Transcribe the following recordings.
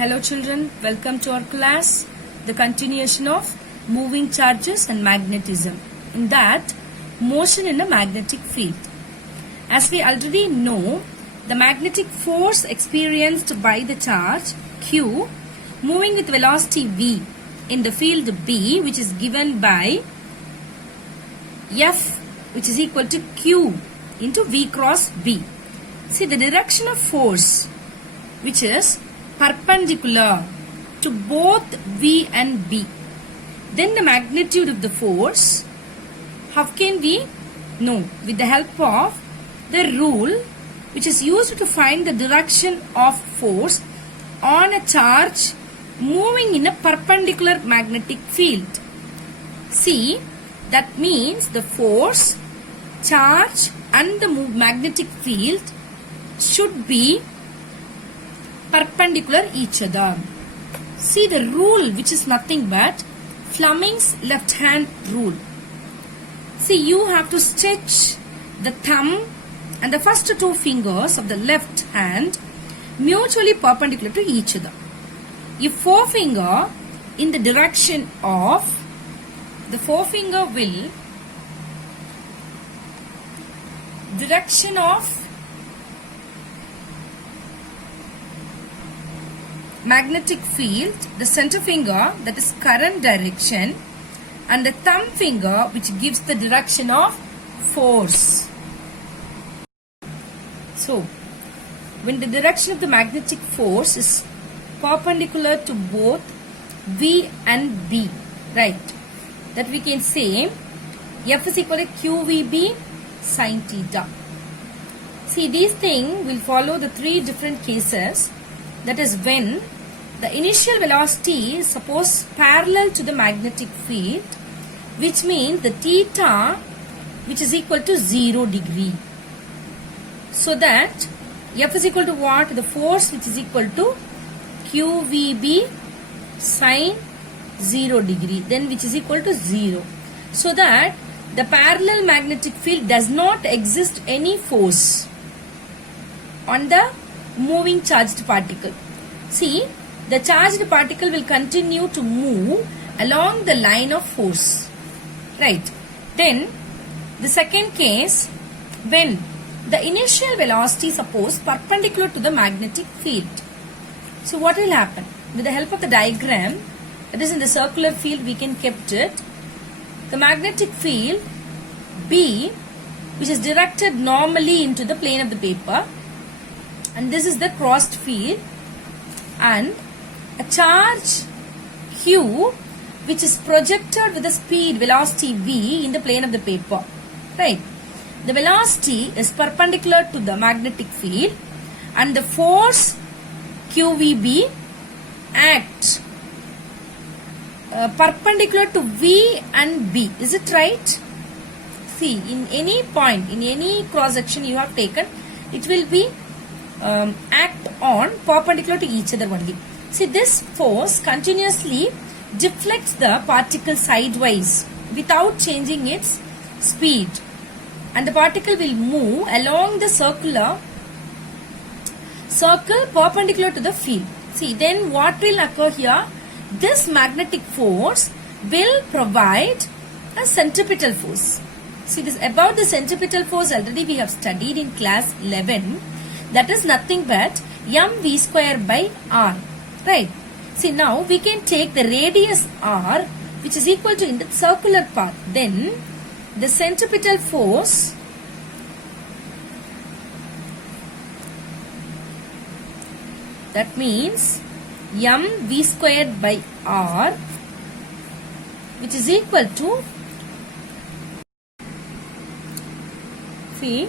Hello children, welcome to our class, the continuation of moving charges and magnetism. In that, motion in a magnetic field. As we already know, the magnetic force experienced by the charge Q moving with velocity V in the field B, which is given by F, which is equal to Q into V cross B. See, the direction of force, which is perpendicular to both V and B. Then the magnitude of the force, how can we know? With the help of the rule which is used to find the direction of force on a charge moving in a perpendicular magnetic field. See, that means the force, charge and the magnetic field should be perpendicular each other. See the rule, which is nothing but Fleming's left hand rule. See, you have to stretch the thumb and the first two fingers of the left hand mutually perpendicular to each other. If forefinger in the direction of the forefinger will direction of magnetic field, the center finger, that is current direction, and the thumb finger, which gives the direction of force. So, when the direction of the magnetic force is perpendicular to both V and B, right, that we can say F is equal to QVB sin theta. See, these things will follow the three different cases. That is when the initial velocity is suppose parallel to the magnetic field, which means the theta which is equal to 0 degree. So that F is equal to what? The force which is equal to QVB sin 0 degree, then which is equal to 0. So that the parallel magnetic field does not exist any force on the moving charged particle. See, the charged particle will continue to move along the line of force. Right. Then, the second case, when the initial velocity suppose perpendicular to the magnetic field. So, what will happen? With the help of the diagram, that is in the circular field we can kept it. The magnetic field B, which is directed normally into the plane of the paper, and this is the crossed field, and a charge Q which is projected with the speed velocity V in the plane of the paper, right. The velocity is perpendicular to the magnetic field and the force QVB acts perpendicular to V and B. Is it right? See, in any point, in any cross section you have taken, it will be act on perpendicular to each other only. See, this force continuously deflects the particle sideways without changing its speed, and the particle will move along the circle perpendicular to the field. See, then what will occur here? This magnetic force will provide a centripetal force. See, this about the centripetal force already we have studied in class 11. That is nothing but mv square by r, right. See, now we can take the radius r, which is equal to in the circular path. Then the centripetal force that means mv squared by r, which is equal to, see,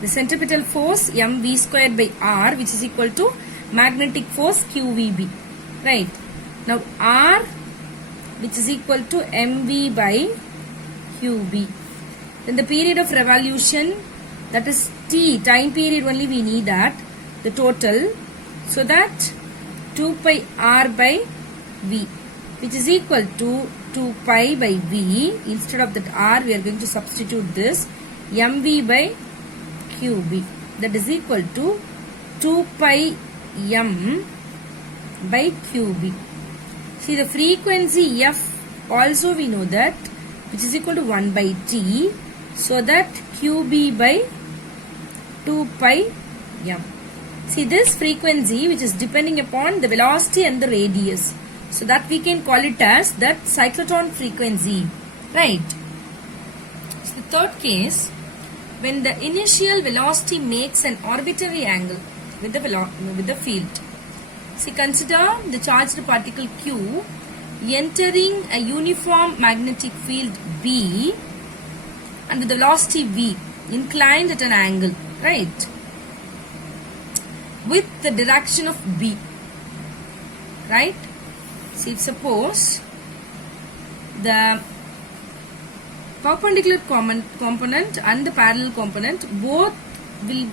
the centripetal force mv squared by r, which is equal to magnetic force QVB, right. Now r, which is equal to mv by qb. Then the period of revolution, that is t, time period only we need that, the total. So that 2 pi r by v, which is equal to 2 pi by v. Instead of that r, we are going to substitute this mv by qb, that is equal to 2 pi m by QB. See the frequency F also we know that, which is equal to 1 by T. So that QB by 2 pi m. See this frequency which is depending upon the velocity and the radius. So that we can call it as that cyclotron frequency. Right. So the third case, when the initial velocity makes an arbitrary angle with the field. See, consider the charged particle Q entering a uniform magnetic field B and with the velocity V inclined at an angle, right, with the direction of B, right. See, suppose the perpendicular component and the parallel component both will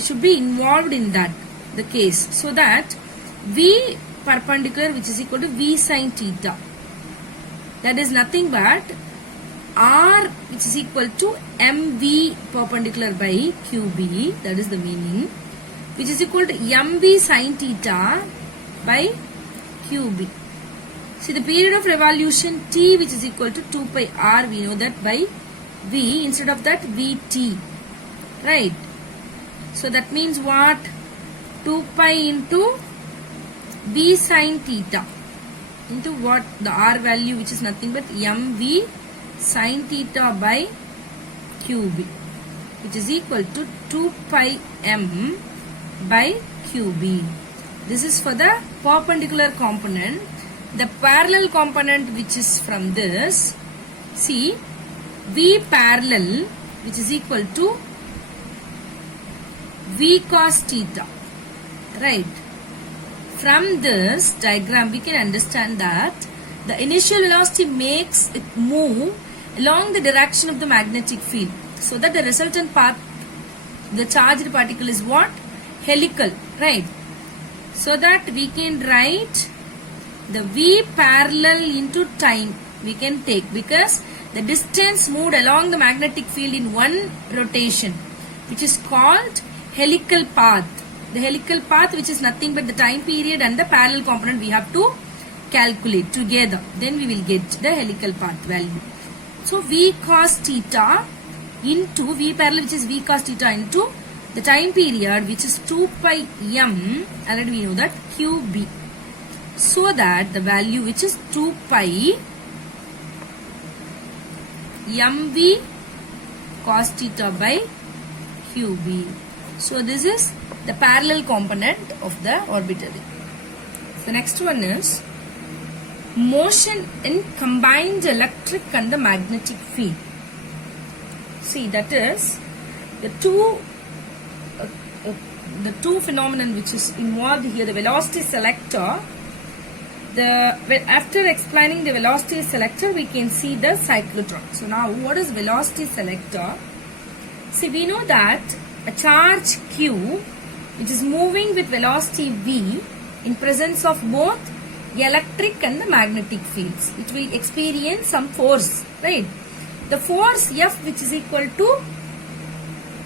should be involved in the case, so that V perpendicular, which is equal to V sin theta, that is nothing but R, which is equal to MV perpendicular by QB, that is the meaning, which is equal to MV sin theta by QB. See the period of revolution T, which is equal to 2 pi R, we know that by V, instead of that VT, right. So that means what? 2 pi into V sin theta into what? The R value, which is nothing but MV sin theta by QB, which is equal to 2 pi M by QB. This is for the perpendicular component. The parallel component, which is from this, see, V parallel, which is equal to V cos theta, right. From this diagram we can understand that the initial velocity makes it move along the direction of the magnetic field, so that the resultant path, the charged particle, is what? Helical, right. So that we can write the V parallel into time we can take, because the distance moved along the magnetic field in one rotation, which is called helical path. The helical path, which is nothing but the time period and the parallel component, we have to calculate together. Then we will get the helical path value. So V cos theta into V parallel, which is V cos theta, into the time period, which is 2 pi M, already we know that, QB. So that the value, which is 2 pi MV cos theta by QB. So this is the parallel component of the orbitary. The next one is motion in combined electric and the magnetic field. See, that is the two phenomenon which is involved here. The velocity selector. After explaining the velocity selector, we can see the cyclotron. So now, what is velocity selector? See, we know that a charge Q, which is moving with velocity V in presence of both electric and the magnetic fields, it will experience some force, right? The force F, which is equal to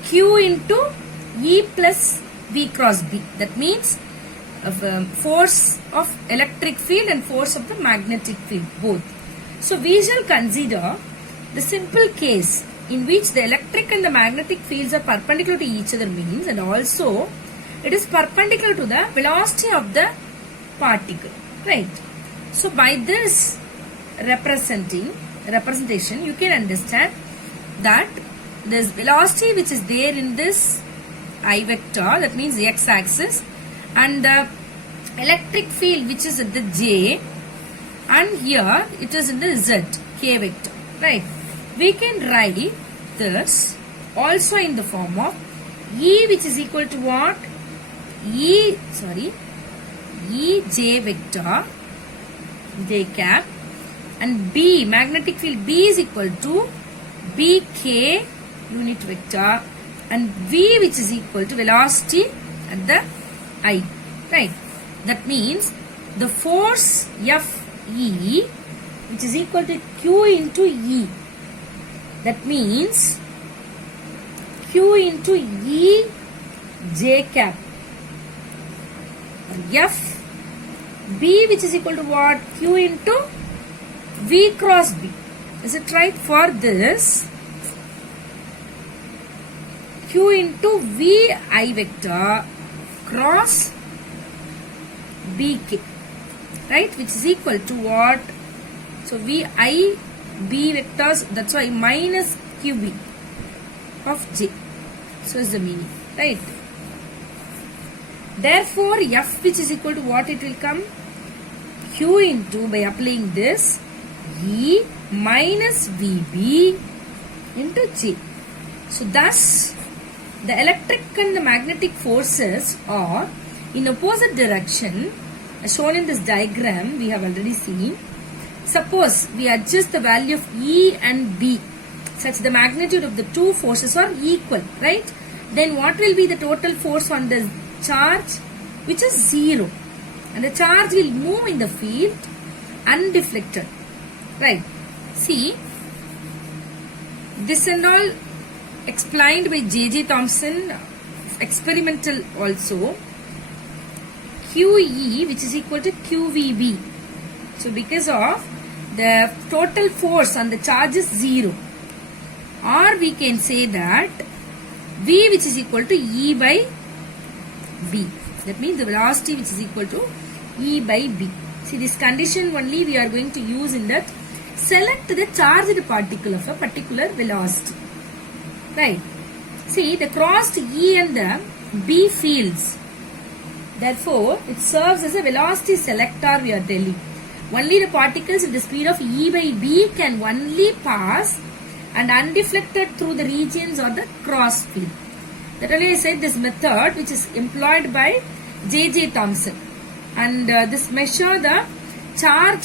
Q into E plus V cross B. That means force of electric field and force of the magnetic field, both. So we shall consider the simple case in which the electric and the magnetic fields are perpendicular to each other, means, and also it is perpendicular to the velocity of the particle, right? So by this representation, you can understand that this velocity which is there in this I vector, that means the x-axis, and the electric field which is at the j, and here it is in the z, k vector, right? We can write this also in the form of E, which is equal to what? E j vector, j cap, and B, magnetic field B, is equal to bk unit vector, and V, which is equal to velocity at the I, right? That means the force Fe, which is equal to Q into E. That means Q into E j cap, or F B which is equal to what? Q into V cross B. Is it right? For this, Q into V I vector cross BK, right? Which is equal to what? So V I B vectors, that's why minus QB of J. So is the meaning, right? Therefore, F which is equal to what it will come? Q into, by applying this, E minus VB into J. So thus, the electric and the magnetic forces are in opposite direction, as shown in this diagram we have already seen. Suppose we adjust the value of E and B such the magnitude of the two forces are equal, right? Then what will be the total force on the charge? Which is 0. And the charge will move in the field undeflected, right? See, this and all explained by J.J. Thomson, experimental also. QE which is equal to QVB. So because of the total force on the charge is 0. Or we can say that V which is equal to E by B. That means the velocity which is equal to E by B. See, this condition only we are going to use in that. Select the charged particle of a particular velocity. Right. See, the crossed E and the B fields. Therefore, it serves as a velocity selector, we are telling. Only the particles with the speed of E by B can only pass and undeflected through the regions or the cross field. That only I said this method which is employed by J.J. Thomson. And this measure the charge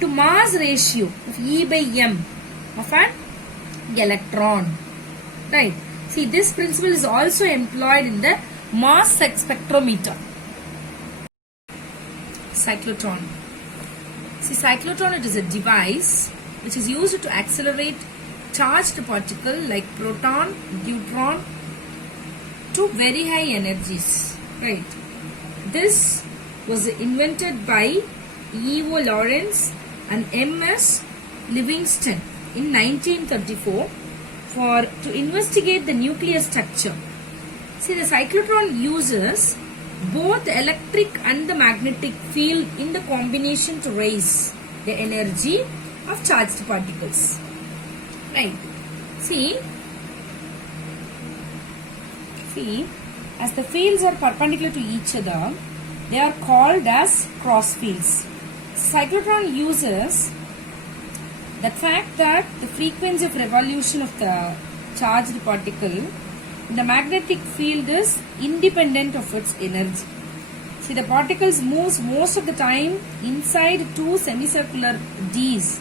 to mass ratio of E by M of an electron. Right. See, this principle is also employed in the mass spectrometer. Cyclotron. See, cyclotron, it is a device which is used to accelerate charged particle like proton, neutron to very high energies. Right. This was invented by E.O. Lawrence and M.S. Livingston in 1934 to investigate the nuclear structure. See, the cyclotron uses both the electric and the magnetic field in the combination to raise the energy of charged particles. Right. See, as the fields are perpendicular to each other, they are called as cross fields. Cyclotron uses the fact that the frequency of revolution of the charged particle in the magnetic field is independent of its energy. See, the particles moves most of the time inside two semicircular Ds,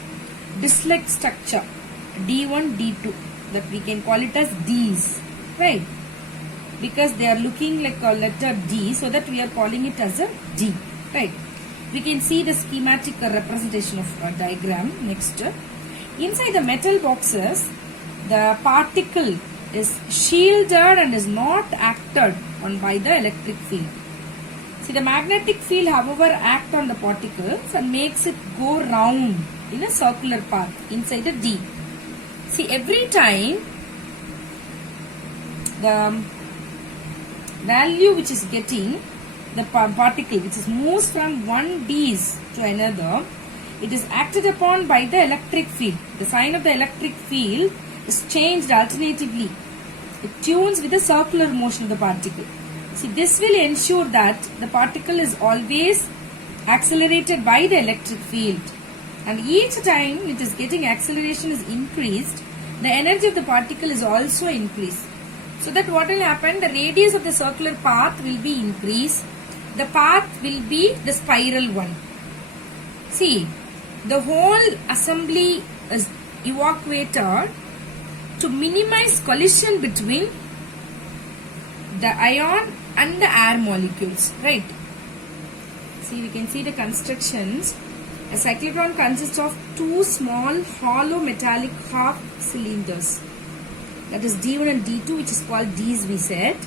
disc-like structure, D1, D2, that we can call it as Ds, right? Because they are looking like a letter D, so that we are calling it as a D, right? We can see the schematic representation of a diagram next. Inside the metal boxes, the particle is shielded and is not acted on by the electric field. See, the magnetic field, however, acts on the particles and makes it go round in a circular path inside the D. See, every time the value which is getting the particle which is moves from one D's to another, it is acted upon by the electric field. The sign of the electric field is changed alternatively. It tunes with the circular motion of the particle. See, this will ensure that the particle is always accelerated by the electric field. And each time it is getting acceleration is increased, the energy of the particle is also increased. So that what will happen, the radius of the circular path will be increased. The path will be the spiral one. See, the whole assembly is evacuated to minimize collision between the ion and the air molecules, right? See, we can see the constructions. A cyclotron consists of two small hollow metallic half cylinders, that is D1 and D2, which is called Ds, we said,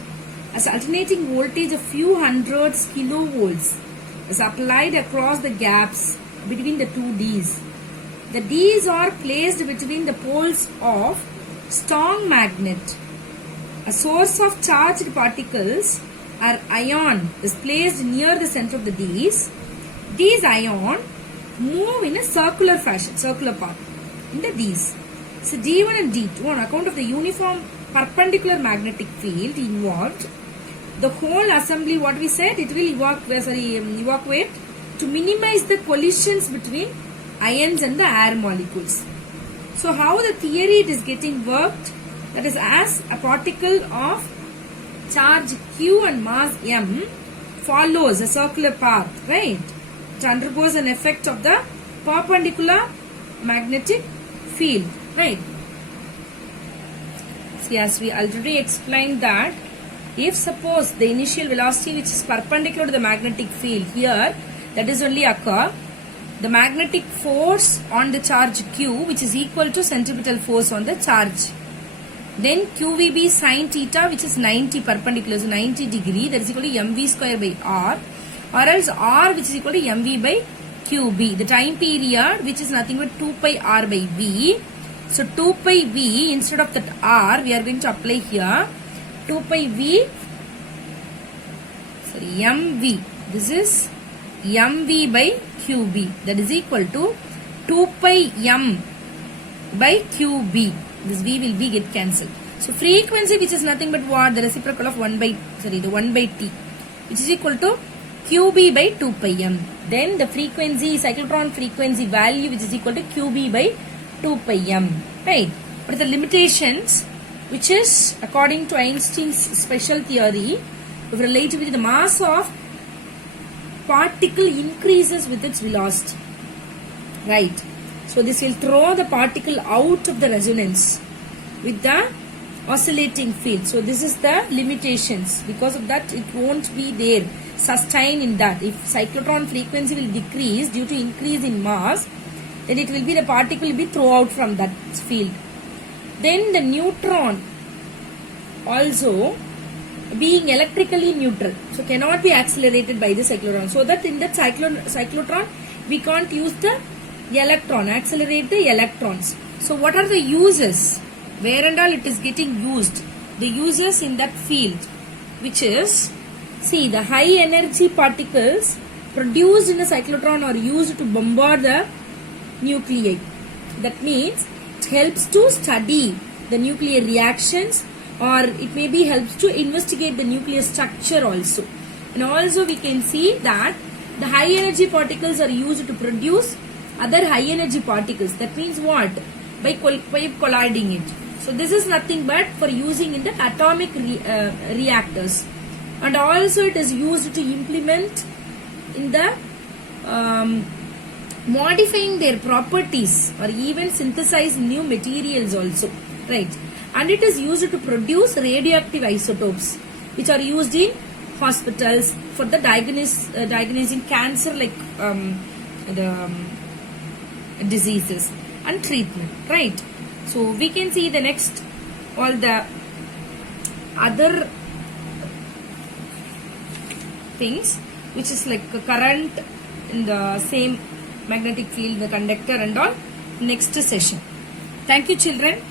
as alternating voltage of few hundreds kilovolts is applied across the gaps between the two Ds. The Ds are placed between the poles of strong magnet. A source of charged particles or ion is placed near the center of the Ds. These ion move in a circular fashion, circular path in the Ds. So D1 and D2, on account of the uniform perpendicular magnetic field involved, the whole assembly, what we said, it will evacuate to minimize the collisions between ions and the air molecules. So how the theory it is getting worked, that is, as a particle of charge Q and mass M follows a circular path, right? It undergoes an effect of the perpendicular magnetic field, right? See, as we already explained that, if suppose the initial velocity which is perpendicular to the magnetic field here, that is only occur, the magnetic force on the charge Q, which is equal to centripetal force on the charge. Then QVB sin theta, which is 90 perpendicular, so 90 degree, that is equal to mv square by r, or else r, which is equal to mv by QB. The time period, which is nothing but 2 pi r by v. So 2 pi v, instead of that r, we are going to apply here 2 pi v, sorry, mv. This is mv by QB. That is equal to 2 pi m by QB. This v will be get cancelled. So frequency, which is nothing but what? The reciprocal of 1 by t, which is equal to QB by 2 pi m. Then the frequency, cyclotron frequency value, which is equal to QB by 2 pi m. Right? What are the limitations? Which is, according to Einstein's special theory of relativity, the mass of particle increases with its velocity. Right? So this will throw the particle out of the resonance with the oscillating field. So this is the limitations. Because of that, it won't be there, sustain in that. If cyclotron frequency will decrease due to increase in mass, then it will be, the particle will be thrown out from that field. Then the neutron also being electrically neutral, so cannot be accelerated by the cyclotron. So that in that cyclotron, we can't use the electron, accelerate the electrons. So what are the uses? Where and all it is getting used? The uses in that field, which is, see, the high energy particles produced in a cyclotron are used to bombard the nuclei. That means it helps to study the nuclear reactions, or it may be helps to investigate the nuclear structure also. And also we can see that the high energy particles are used to produce other high energy particles. That means what? By colliding it. So this is nothing but for using in the atomic reactors. And also it is used to implement in the modifying their properties, or even synthesize new materials also. Right? And it is used to produce radioactive isotopes, which are used in hospitals for the diagnosing cancer, like the diseases and treatment, right? So we can see the next, all the other things, which is like a current in the same magnetic field, the conductor and all, next session. Thank you, children.